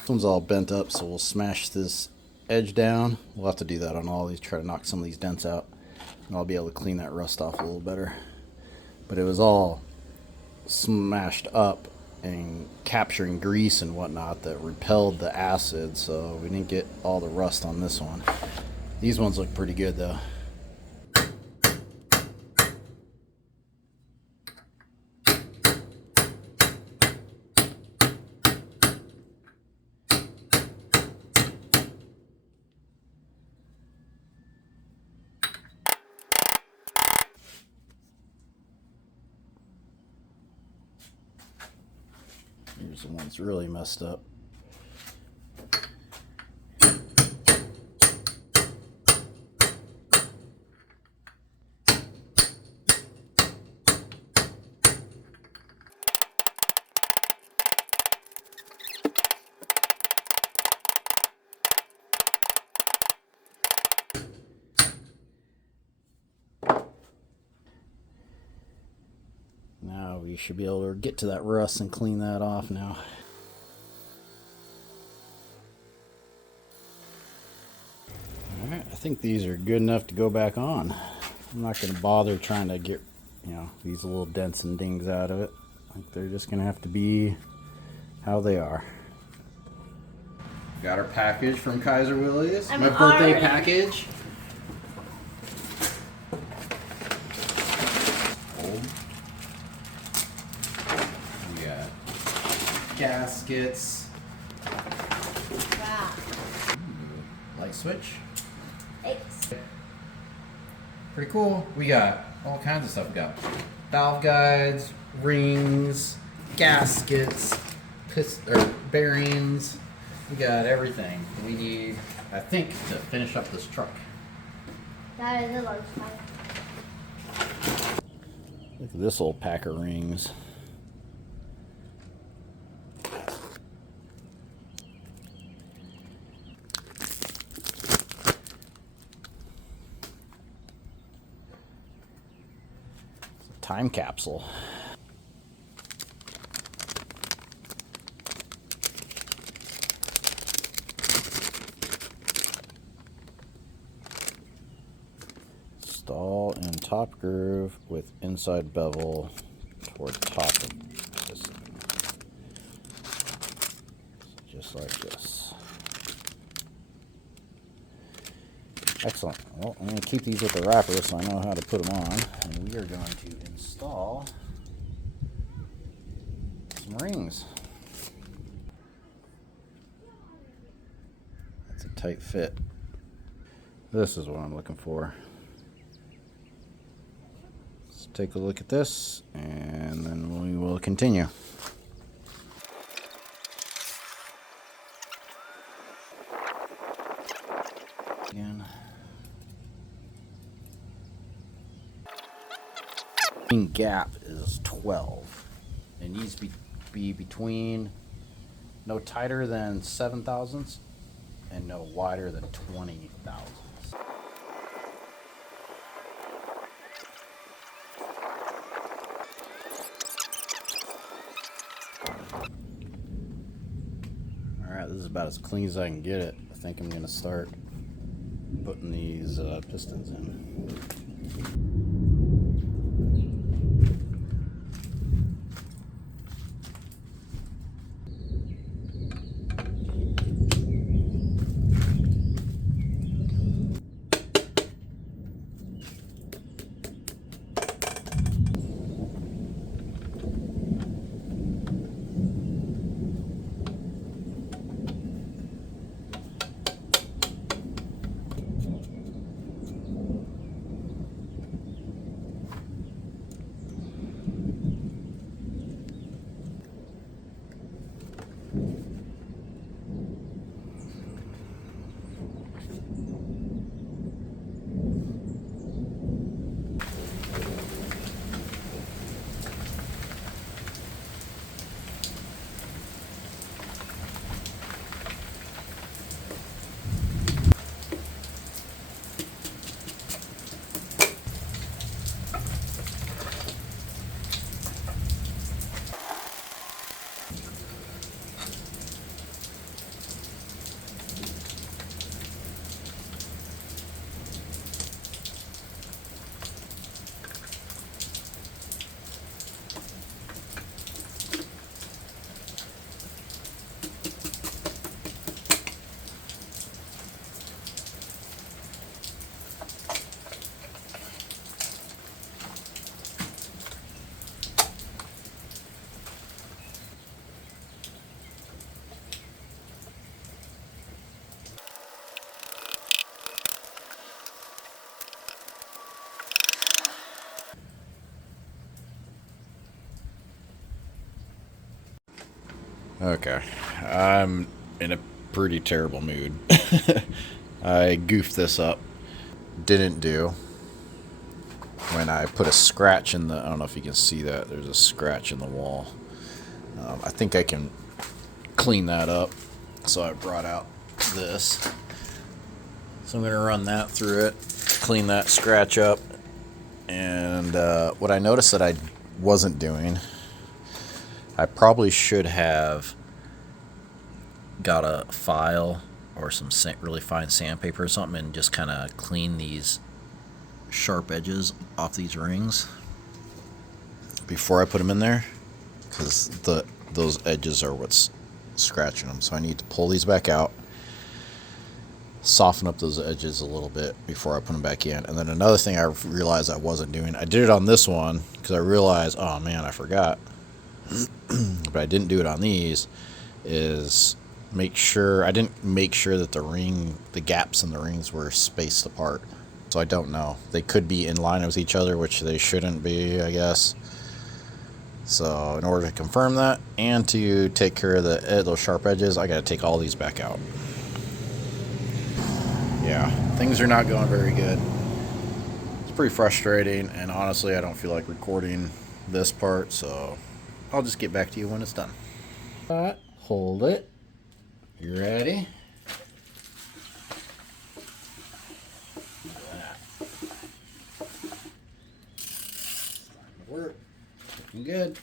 This one's all bent up, so we'll smash this edge down. We'll have to do that on all these, try to knock some of these dents out, and I'll be able to clean that rust off a little better. But it was all smashed up and capturing grease and whatnot that repelled the acid, so we didn't get all the rust on this one. These ones look pretty good though. Here's the ones really messed up. Now we should be able to get to that rust and clean that off now. Alright, I think these are good enough to go back on. I'm not going to bother trying to get, these little dents and dings out of it. I think they're just going to have to be how they are. Got our package from Kaiser Willys. My birthday package. Gaskets. Wow. Light switch. Thanks. Pretty cool. We got all kinds of stuff. We got valve guides, rings, gaskets, bearings. We got everything we need, I think, to finish up this truck. That is a large pipe. Look at this old pack of rings. Time capsule. Stall and top groove with inside bevel toward top of this thing. So just like this. Excellent. Well, I'm going to keep these with the wrapper so I know how to put them on. And we are going to install some rings. That's a tight fit. This is what I'm looking for. Let's take a look at this and then we will continue. Again. Gap is 12. It needs to be between no tighter than 7 thousandths and no wider than 20 thousandths. Alright, this is about as clean as I can get it. I think I'm going to start putting these pistons in. Okay, I'm in a pretty terrible mood. I goofed this up. Didn't do when I put a scratch in the, I don't know if you can see that, there's a scratch in the wall. I think I can clean that up. So I brought out this. So I'm going to run that through it, clean that scratch up. And what I noticed that I wasn't doing, I probably should have got a file or some really fine sandpaper or something and just kind of clean these sharp edges off these rings before I put them in there, because those edges are what's scratching them. So I need to pull these back out, soften up those edges a little bit before I put them back in. And then another thing I realized I wasn't doing, I did it on this one because I realized, oh man, I forgot. But I didn't do it on these, is I didn't make sure that the gaps in the rings were spaced apart. So I don't know. They could be in line with each other, which they shouldn't be, I guess. So in order to confirm that and to take care of those sharp edges, I got to take all these back out. Yeah, things are not going very good. It's pretty frustrating, and honestly, I don't feel like recording this part, so I'll just get back to you when it's done. Hold it. You ready? Work. Looking good.